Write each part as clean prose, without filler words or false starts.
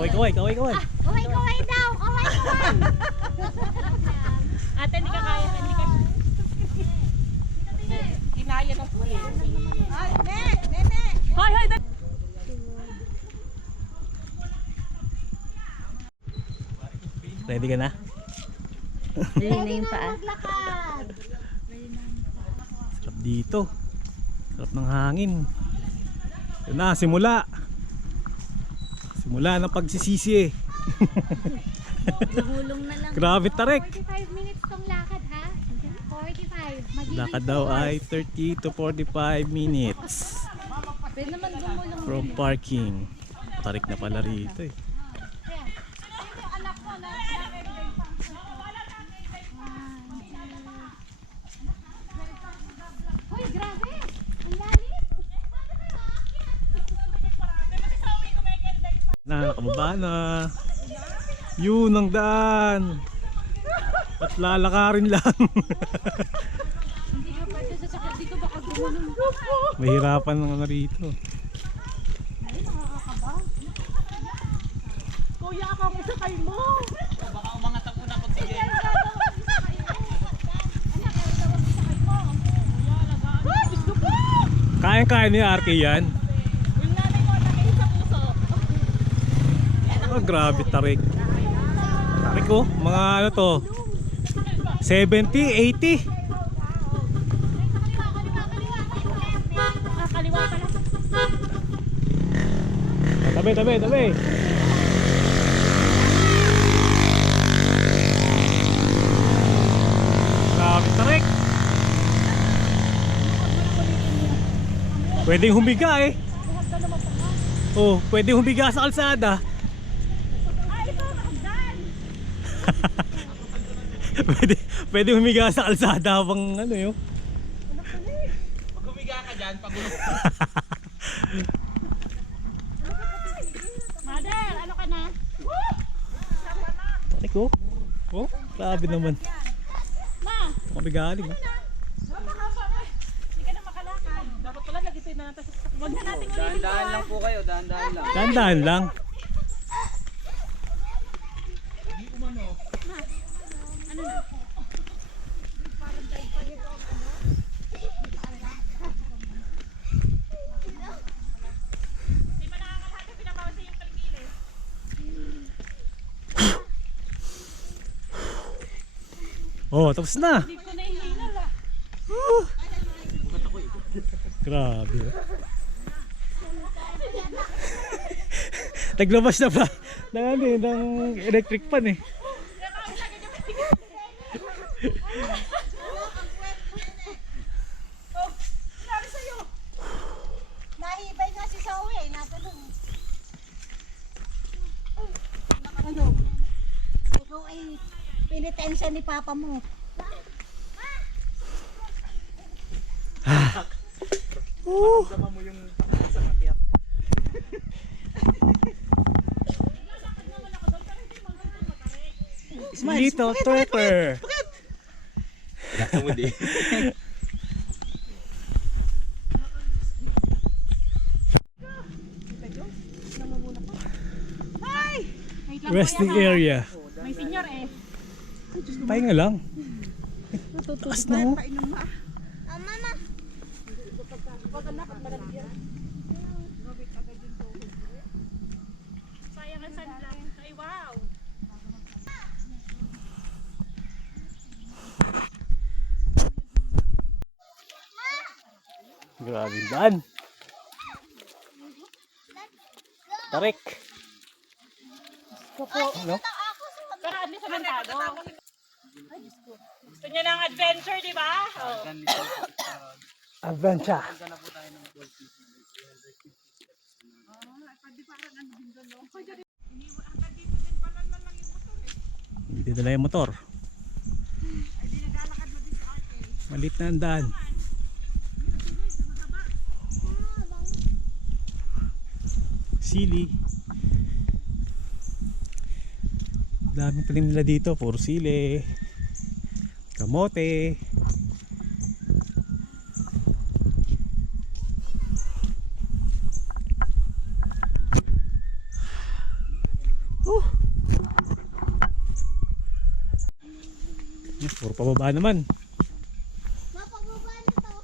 Kaway, kaway, kaway. Kaway daw, kaway. Ate, hindi ka kaya, hindi ka. Kinaya ng puwi. Ay, nene. Hoy, hoy, Ready ka na? Ready na yung paa. Maglakad. Sarap dito. Sarap ng hangin. Ito na, simula. Simula ng pagsisisi eh. Gumulong na lang. Grabe tarik. 45 minutes tong lakad ha. 45. Magiging Lakad daw ay 30 to 45 minutes pwede naman gumulong. from parking. Tarik na pala rito eh. Hoy, grabe. Ang lalim. Nakakababa na. Yun ang daan. At lalakarin lang. Hindi ka pwede sa sakit dito baka gumulong. Mahirapan ng ano rito. Ay, nakakakaba. kuya, kamusta kayo mo? Baka umangat ako na pag sige. Kaya-kaya ni RK yan. Yung nanay mo, nakinig sa puso. Oh, grabe tarik. Tarik oh, mga ano to 70, 80. Kaliwa pala. Tabi, tabi, tabi. Grabe tarik. Pwedeng humiga eh. Oh, pwedeng humiga sa kalsada. pwede humiga sa kalsada habang ano yun. Pag humiga ka dyan, pagulong. Mother, ano ka na? Tarik oh. Oh, grabe naman. Ma, Kami galing ah. Hindi ka na makalakad. Dapat pala nagitay na natin sa sakit. Huwag na natin ulitin. Dahan-dahan lang po kayo, dahan-dahan lang. Dahan-dahan lang. Oh, tapos na. Hindi ko na ihinal ah. Grabe. Naglabas na pa ng electric fan eh. nahibay nga si Zoe. Natanong. Ano? Ikaw ay pinitensya ni Papa mo. Tama mo yung sa kakyat. Little Trapper. Gasa mo di. Resting area. May senior eh. Pahinga lang. Taas na oh. Mama. Sayang ang sunblock. Ay wow. Grabe daan. Tarik. Ano? Pero at least samantado. Gusto niya ng adventure, di ba? Oh. Adventure. Hindi dala yung motor. Malit na ang daan. Sili. Daming tanim nila dito. Puro sili. Kamote. pababa naman. Mapababa na to.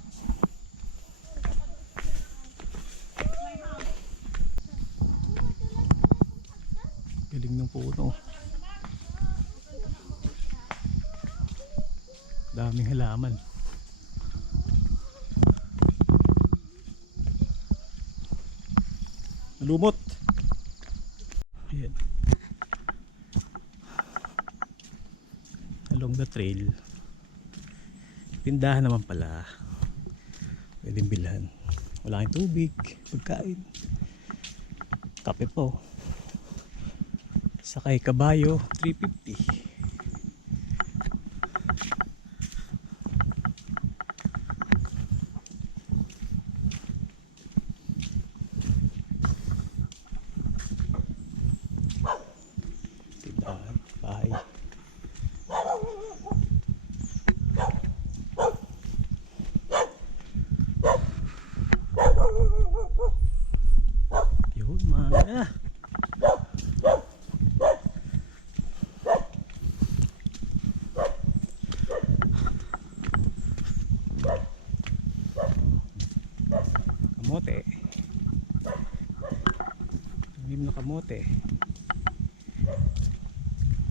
Galing ng puno. Daming halaman. Lumot. Ayan. Along the trail. Tindahan naman pala. Pwedeng bilhan. Wala kang tubig, pagkain. Kape po. Sakay kabayo, 350. Tindahan, bahay. Yun mga. Kamote. Tanim na kamote.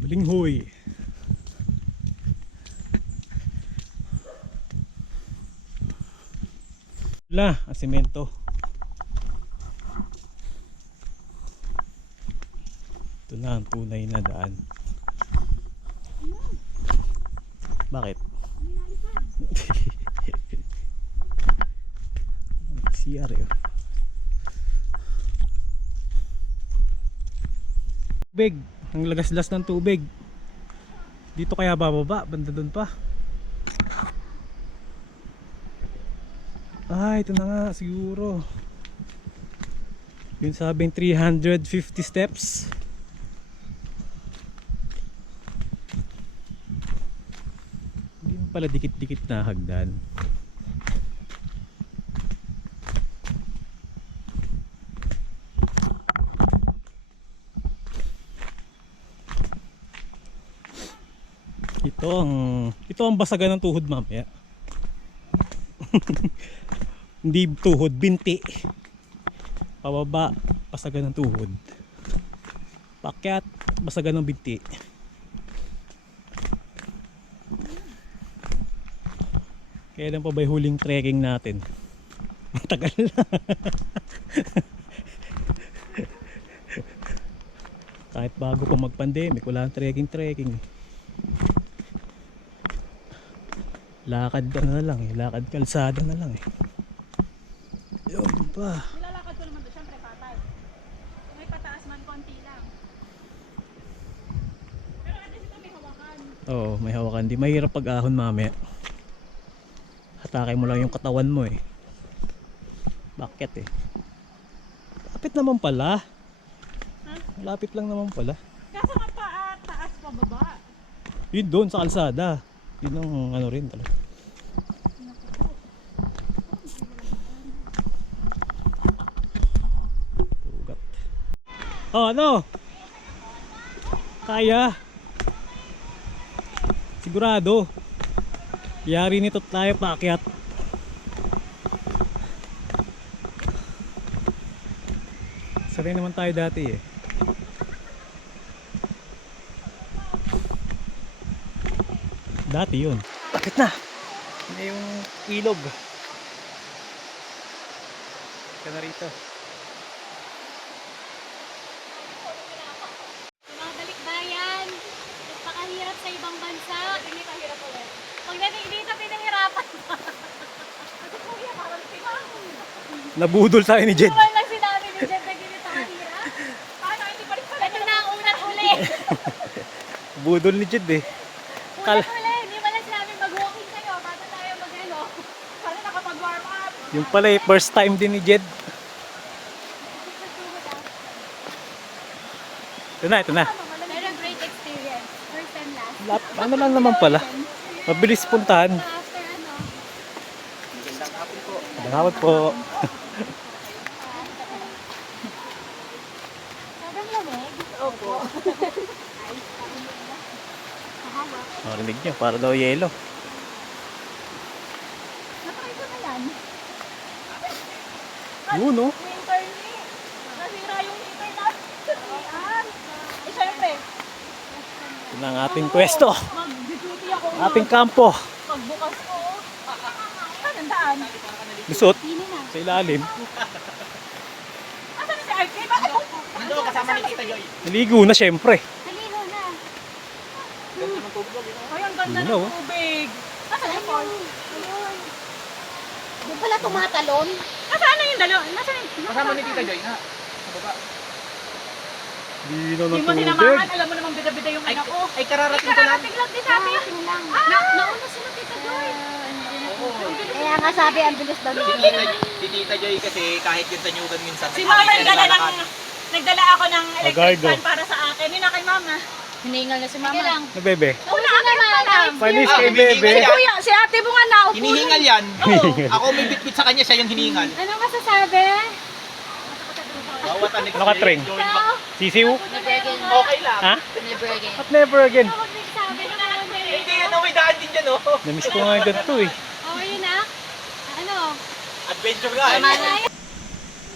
Balinghoy. Wala, asimento. Ito na ang tunay na daan. Bakit? CR yun. Tubig, ang lagaslas ng tubig. Dito kaya bababa, banda doon pa. Ito na nga siguro. Yung sabing 350 steps. Hindi mo pala dikit-dikit na hagdan. Ito ang basagan ng tuhod mamaya. Hindi tuhod, binti. Pababa, basagan ng tuhod. Pakyat, basagan ng binti. Kailan pa ba yung huling trekking natin? Matagal na. Kahit bago pa mag-pandemic, wala ang trekking. Lakad ka na lang eh, lakad kalsada na lang eh. Yun pa. Nilalakad ko naman doon, syempre patag. May pataas man, konti lang. Pero at least ito may hawakan. Oo, may hawakan. Di mahirap pag-ahon mamaya. Hatakay mo lang yung katawan mo eh. Bakit eh? Lapit naman pala. Lapit lang naman pala. Kaso nga pa, taas pa baba. Yun doon sa kalsada. Yun ang ano rin talaga. Pugat. Oh, ano? Kaya? Sigurado. Yari nito tayo paakyat. Sanay naman tayo dati eh. Dati yun. Bakit na? Ano yung ilog? Ka na rito. Mga balikbayan. Nagpakahirap sa ibang bansa. Hindi kahirap ulit. Pagdating dito, pinahirapan pa. Kasi kuya, parang pinahon. Nabudol tayo ni Jed. Wala lang sinabi ni Jen na ganito kahirap. Paano hindi pa rin pala? Ito na ang unat uli. Budol ni Jed eh. Kal- Unat uli. Hindi pala sinabi mag-walking kayo bago tayo mag-ano. Paano nakapag-warm up? Yung pala eh, first time din ni Jed. Ito na, ito na. Pero great experience. First and last. Ano lang naman pala. Mabilis puntahan. After ano. Magandang hapon po. Dahawat po. Sobrang lamig. Opo. Ay, mahaba. Marinig nyo, para daw yelo. Natry ko na yan. Yun, no? Winter ni. Nasira yung heater natin. Yan. Eh, syempre, Ito na ang ating pwesto. mag-duty ako. Ating kampo. Pagbukas ko. Saan ang daan? Lusot. Sino na? Sa ilalim. Asan na si RK? Bakit? Nandun, kasama ni Tita Joy. Naligo na, syempre. Naligo na. Ganda ng tubig. Ay, ang ganda Yun ng na, oh. tubig. Asan na Paul? Doon pala tumatalon. Nasaan na yung dalawa? Nasaan yung... Kasama ni Tita Joy, ha? Sa baba. Hindi na Hindi ng mo tubig. sinamahan. Alam mo namang bida-bida yung anak ko. Ay, kararating ko lang. Kararating lang din namin. Nauna sila Tita Joy. Kaya nga sabi, ang bilis daw nito. Si Tita Joy kasi kahit yun sa Nyugan minsan. Si Mama nagdala ako ng electric Agardo. fan para sa akin. Yun na kay Mama. Hiningal na si Mama. Lang. Na, bebe. Una akin pa lang. Panis Ah, kay bibigyan bebe. niya. Kuya, si ate mo nga naupo. Hinihingal yan. Ako may bitbit sa kanya, siya yung hinihingal. Ano masasabi? Bawat anik. Ano ka, Tring? Sisiw? Never again. Okay lang. Ha? Never again. At never again. Hindi yan, may daan din dyan, oh. Namiss ko nga ganito eh. Okay na? Ano? Adventure nga, eh.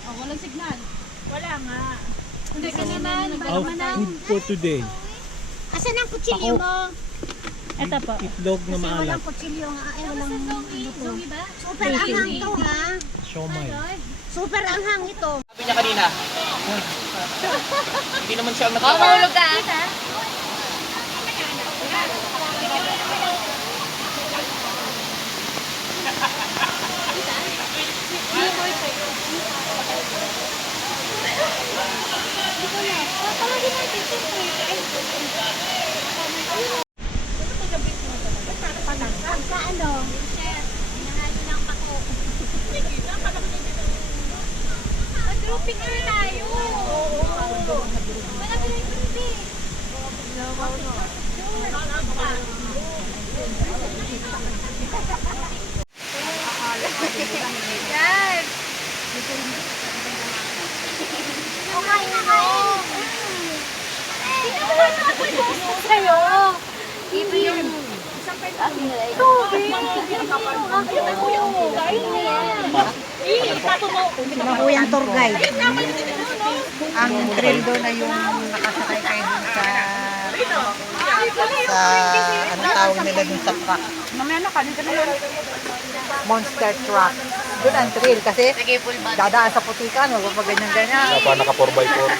Oh, walang signal. Wala nga. Hindi ka naman. Our food for today. Asan ang kutsilyo mo? Ito po. Itlog na maalat. Walang kutsilyo nga. Ay, walang luto. Super anghang to, ha? Siomay. Super anghang ito. Sabi niya kanina. Hindi naman siya ang nagkakaroon. Mahulog ka. Pagkaano? Hinahalo ng pako. Mag-grouping na tayo. Wala ka lang grouping. Yan. Okay na kayo. Sino ba nakapag-gusto sa'yo? Ito yung tubig. Kuyang tour guide. Ang trail doon na yung nakasakay kayo dun sa ano tawag nila dun sa truck. Monster truck. Doon ang trail kasi dadaan sa putikan, wag pa ganyan-ganyan. Pa naka 4x4.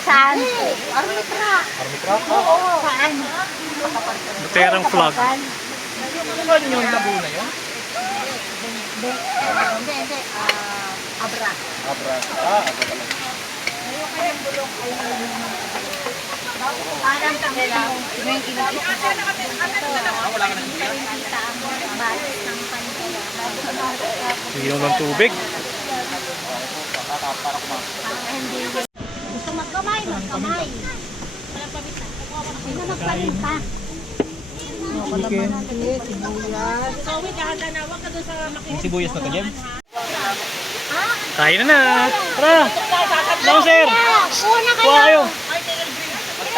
Saan? Army truck. Army truck? Oo. Saan? Buterang flag. Ano yung labo na yun? Hindi. Abra. Abra. Ah, abra pala. Parang kanila. Yung kinakita ko. Wala ka na siya. Kita ang balis ng panila. Sigaw ng tubig. Gusto magkamay, magkamay. Sino magpalita? Chicken. So, wait, dahan-dahan na. Huwag ka doon sa makinig. Sibuyas na kanyang? Tayo na. Tara. Down, sir. Una kayo. Kuha kayo.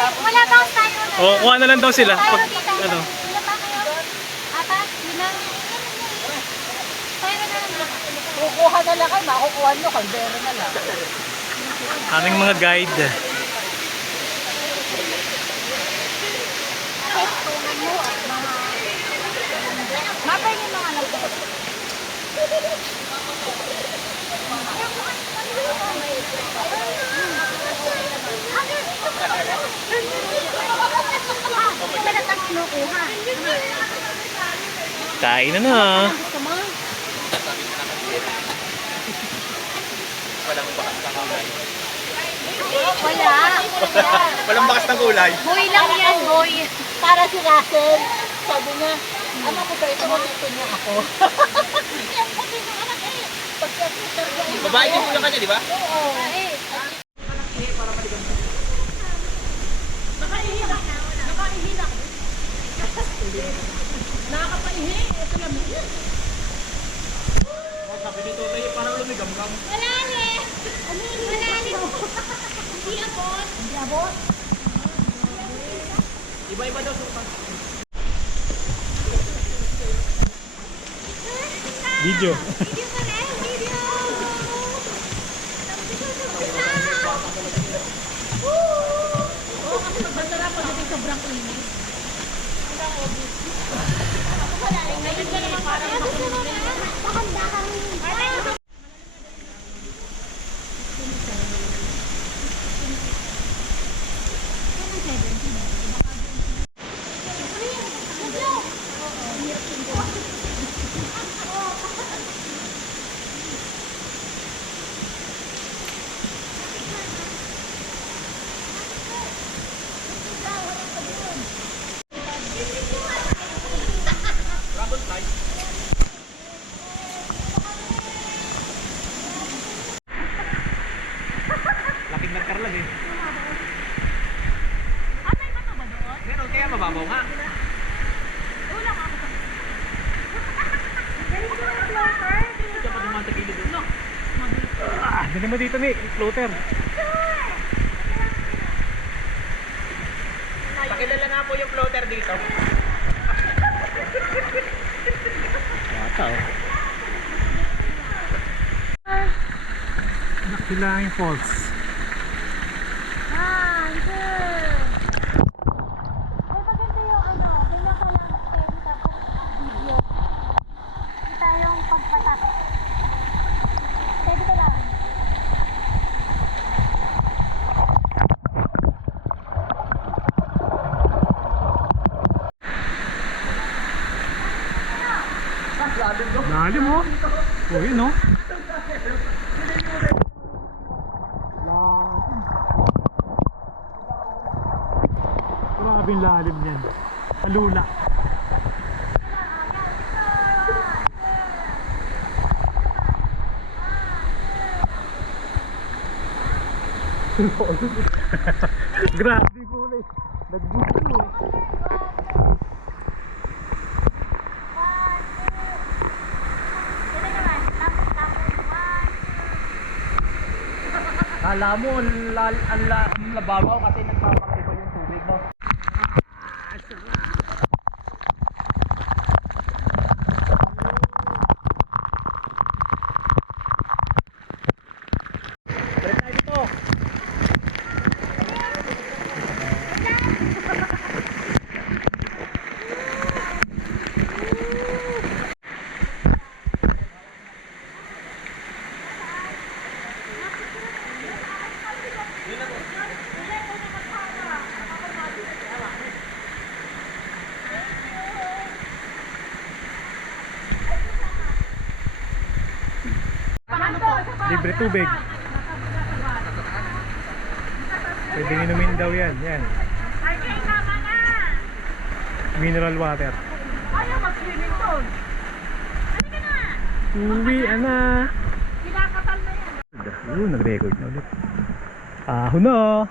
Wala ba tayo na? O, kuha na lang daw sila. Pag, ano. Wala ba kayo? Apat? Lima? Tayo na lang. Kukuha na lang kayo. Makukuha nyo. Kaldero na lang. Aming mga guide. Mapay niyo mga alam ko. Hindi ba na tayo kinukuha? Kain na na. Gusto mo? Walang bakas ng kulay. Wala. Walang bakas ng kulay. Boy lang yan, boy. Para si Russell, sabi niya, anak ko ito, dito niya ako. Babae din po yung kanya, di ba? Nakakapaihi. Ito lang. Sabi dito tayo, parang lumigam-gam. Wala ni. Wala ni. Hindi abot. Iba-iba daw. Video. Basta na pagdating sobrang init. Laking nagkarlag eh. Meron kaya mababaw nga. Diyan pa dumatakili doon. No? Dali mo dito, Nick. Floater. Pakilala nga po yung floater dito. Bata, oh. Nakilangin Falls. Lalim, oh. Oh, yun, oh. Grabe yung lalim niyan. Alula. Grabe kulay. Nagbuto eh. Kala mo, ang labawaw kasi nagpapakita yung tubig, no? Balik tayo dito. Libre tubig. Pwede inumin daw yan. Yan. Mineral water. Ayaw mag-swimming doon. Uwi na. Kinakatal na yan. Nag-record na ulit. Ahon na.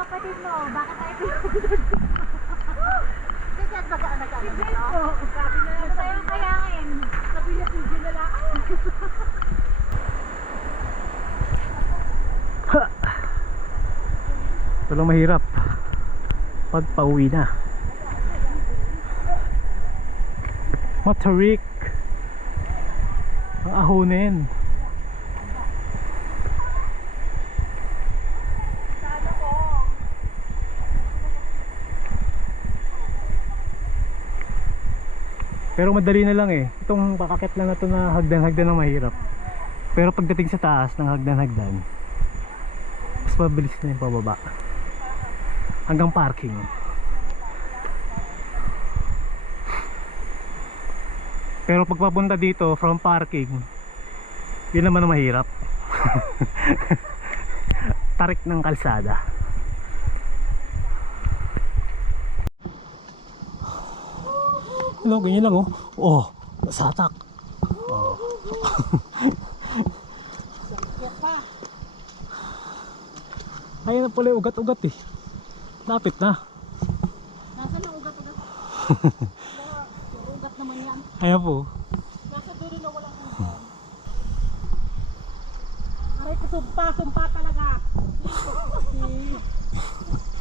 Kapatid mo, bakit tayo pinagod? Kasi at baga nag-ano na ito? Sabi na lang Tayo kayangin. sabi niya sige na lang. Ito lang mahirap pag pauwi na. Matarik ang ahonin. Pero madali na lang eh. Itong pakakit lang na to na hagdan-hagdan ang mahirap. Pero pagdating sa taas ng hagdan-hagdan, mas mabilis na yung pababa. Hanggang parking. Pero pagpapunta dito from parking, yun naman ang mahirap. Tarik ng kalsada. Ano, ganyan lang oh. Oh, satak. Oh. Ayan na pala yung ugat-ugat eh. Lapit na. Nasaan ang ugat-ugat? Ugat naman yan. Ayan po. Nasa dulo na walang ugat. Aray ko, sumpa talaga.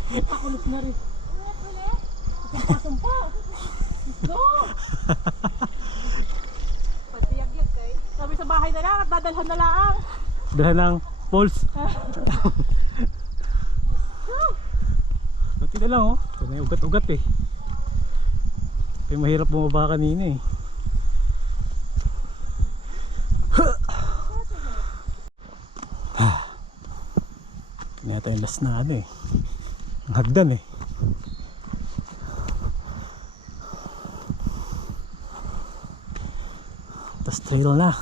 Pakulos na rin. Sumpa. Go! Pagbiyagyag kay. Sabi sa bahay na lang at dadalhan na lang. Dahil ng poles. Pati na lang oh. Ito na yung ugat-ugat eh. Ito yung mahirap bumaba kanina eh. Ito na yata yung last na ano eh. Ang hagdan eh. Tapos trail na.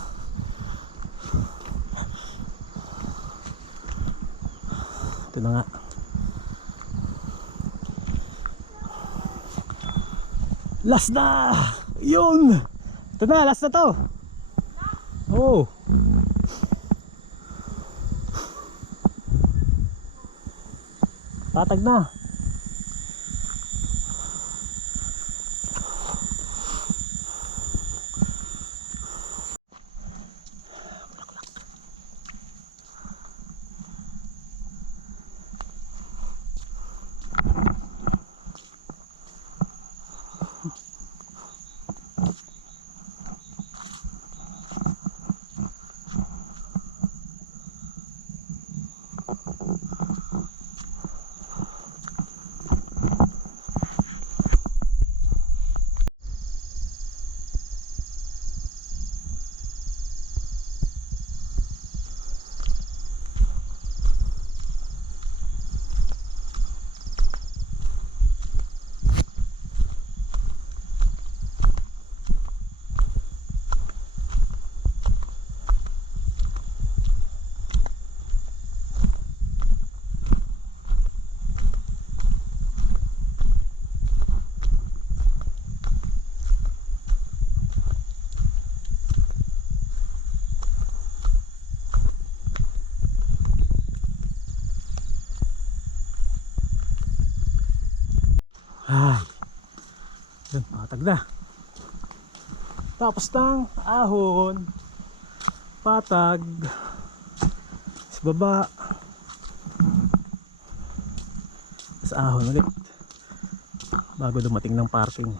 Ito na nga. Last na! Yun! Ito na, last na to! Oo! Patag na! Ay, yun, patag na. Tapos ng ahon, patag, sa baba, sa ahon ulit, bago dumating ng parking.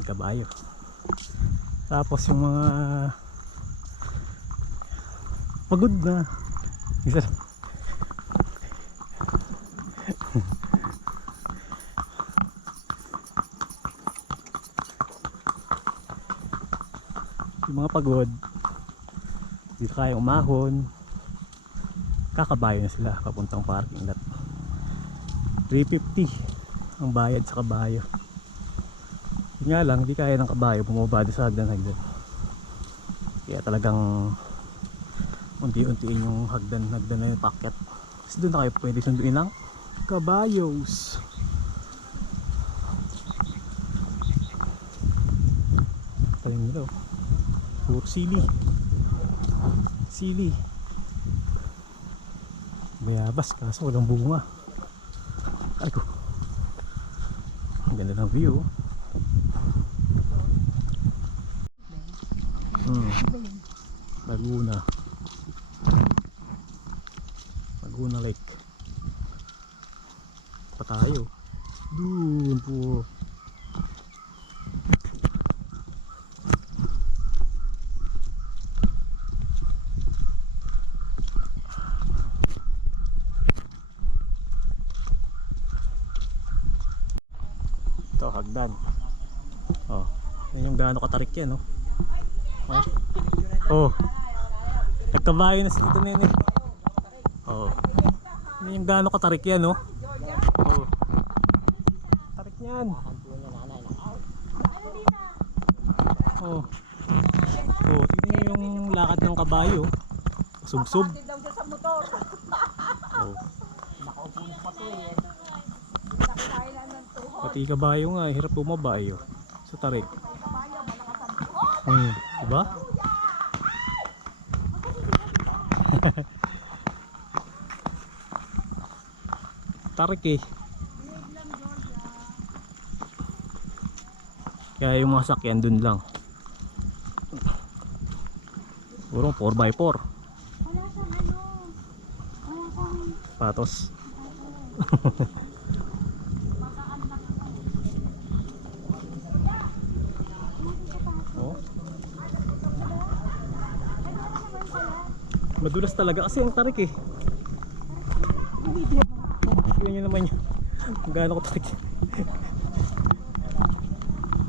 May kabayo. Tapos yung mga pagod na. Isa yung mga pagod, dito kaya umahon, kakabayo na sila papuntang parking lot. 350 ang bayad sa kabayo. Yun nga lang, di kaya ng kabayo bumaba sa hagdan-hagdan, kaya talagang unti-untiin yung hagdan-hagdan na yung packet. Kasi doon na kayo pwede sunduin ng kabayos. Taling nila oh. Puro sili. Sili. Bayabas kaso walang bunga. Ay ko. Ang ganda ng view. Laguna. Laguna Lake. Pa tayo. Doon po. Ito hagdan. Oh, yan yung gaano katarik yan, no? Oh. Nagkabayo na dito nene. Oh. Yan yung gaano katarik yan, no? Oh. Tarik yan. Oh. Oh, tingnan niyo yung lakad ng kabayo. Subsob. Oh. Pati kabayo nga, hirap bumaba eh, oh. Sa tarik. Diba? Tarik eh. Kaya yung mga sakyan dun lang. Siguro 4x4. Wala siyang ano. Wala siyang Patos. Oh. Madulas talaga kasi ang tarik eh. Tignan nyo naman yun. Kung gaano ko tarik.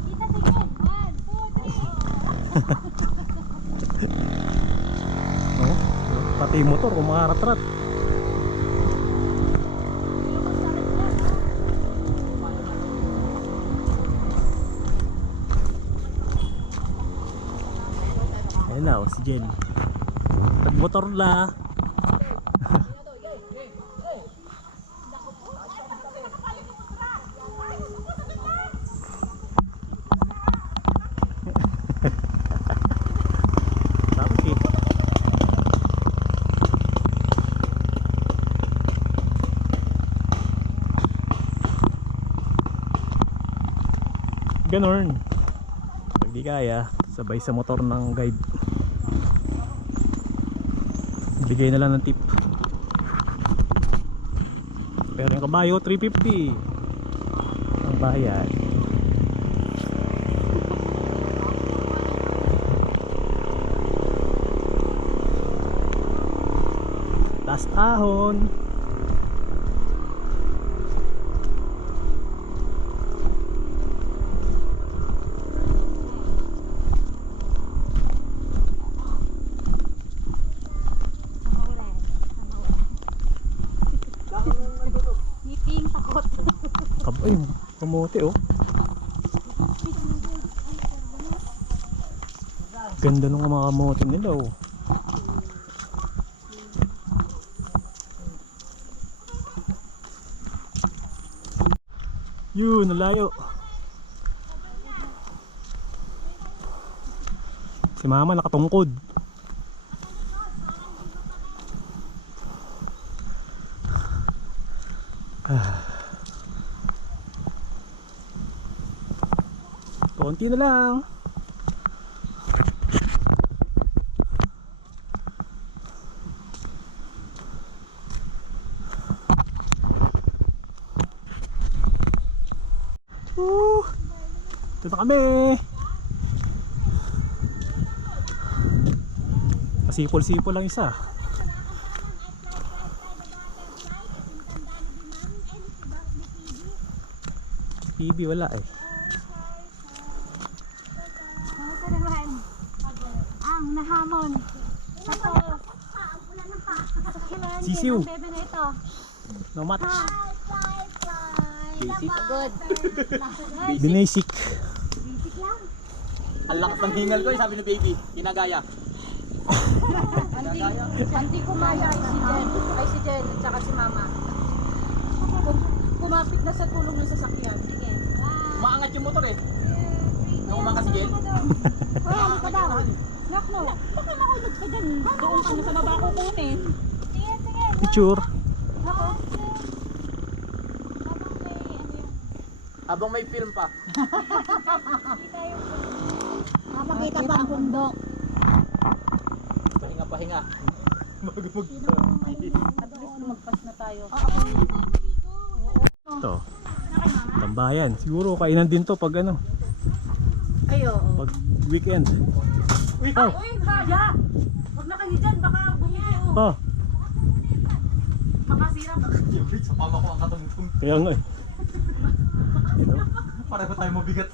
Kita tingin. 1, 2, 3. Oh. Pati yung motor kumakaratrat. Ayan na, si Jen. Nagmotor na. Tapos eh. Ganon. Pag di kaya, sabay sa motor ng guide. Bigay na lang ng tip. Pero yung kabayo 350 ang bayad. Last ahon. Ngiping takot. Ay, kamote oh. Ganda nung mga kamote nila oh. Yun, nalayo. Si mama nakatungkod. Konti na lang. Ito na kami. Pasipol-sipol lang isa. PB wala eh. Nasa naman. Ang nahamon. Tapos. Sisiw. Ang bebe na ito. No match. Basic. Good. Binasic. Basic lang. Ang lakas ng hingal ko, sabi ni baby. Kinagaya. Hindi kumaya ay si Jen at saka si Mama. Kumapit na sa tulong ng sasakyan. Sige. Umaangat yung motor eh. Nung umangka si Jen. Wala, hindi ka daw. Nak no, baka mahulog ka dyan. Doon ka na sa baba kukunin. Sige, sige. Picture. Ako. Habang may film pa. Makakita pa ang bundok. Pahinga. At least lumagpas na tayo. Ito. Tambayan. Siguro kainan din to pag ano, Ayo. pag weekend. Oh, Uy, kaya! Huwag na kayo dyan, baka bumili oh. makasira pa. Sa pama ko ang katungtong. Kaya nga eh. You know, Pareho tayo mabigat.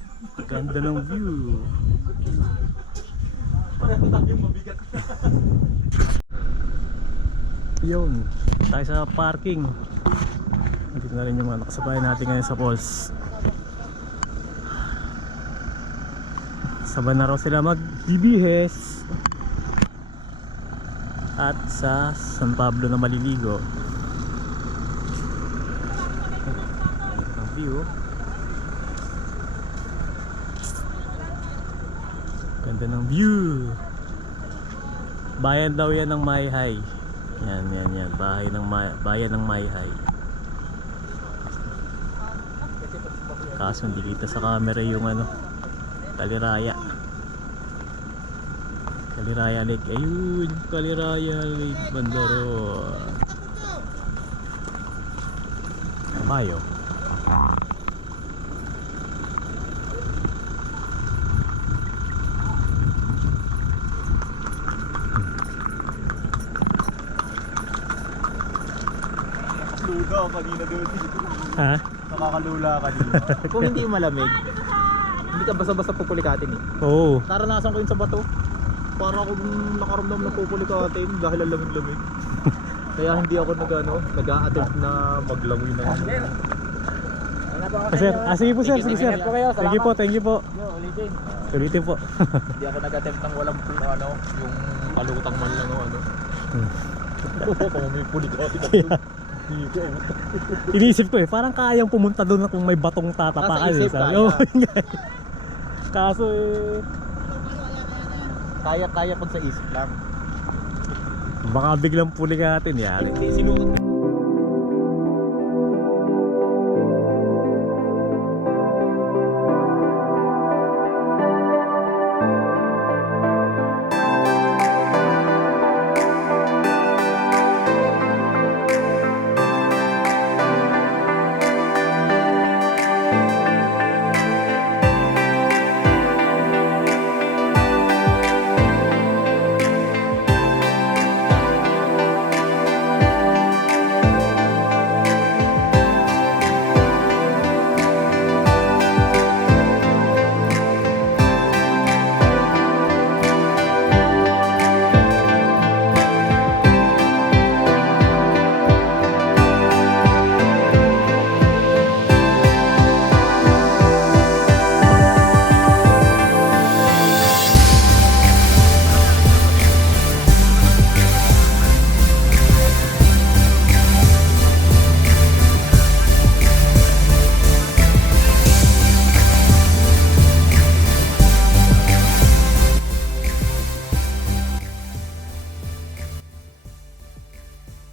ganda ng view. Pareho tayo mabigat. Yun, tayo sa parking. Dito na rin yung mga nakasabay natin ngayon sa falls. Sabay na raw sila mag-bibihis at sa San Pablo na maliligo. Ang view. Ganda ng view. Bayan daw yan ng Mayhay. Yan. Bayan ng Mayhay. Kaso hindi kita sa camera yung ano, Kaliraya. Kaliraya Lake. Ayun, Kaliraya Lake Bandaron. Kabayo. Luga kanina doon. Ha? Nakakalula kanina. Kung hindi malamig, hindi ka basta-basta pupulikatin eh. Oo. Naranasan ko yun sa bato. Para akong nakaramdam ng pupulikatin dahil ang lamig-lamig. Kaya hindi ako nag-a-attempt na maglangoy na. Sir, sige po sir, sige sir. Thank you po, thank you po. Ulitin. Ulitin po. Hindi ako nag-attempt ng walang yung palutang man lang o ano. Kung may pulikatin ako. Hindi ko. Iniisip ko parang kayang pumunta doon na kung may batong tatapakan. Nasa isip, Sabi, kaya. "Oh, kaso Kaya pag sa isip lang. baka biglang pulikatin yan. Sinuot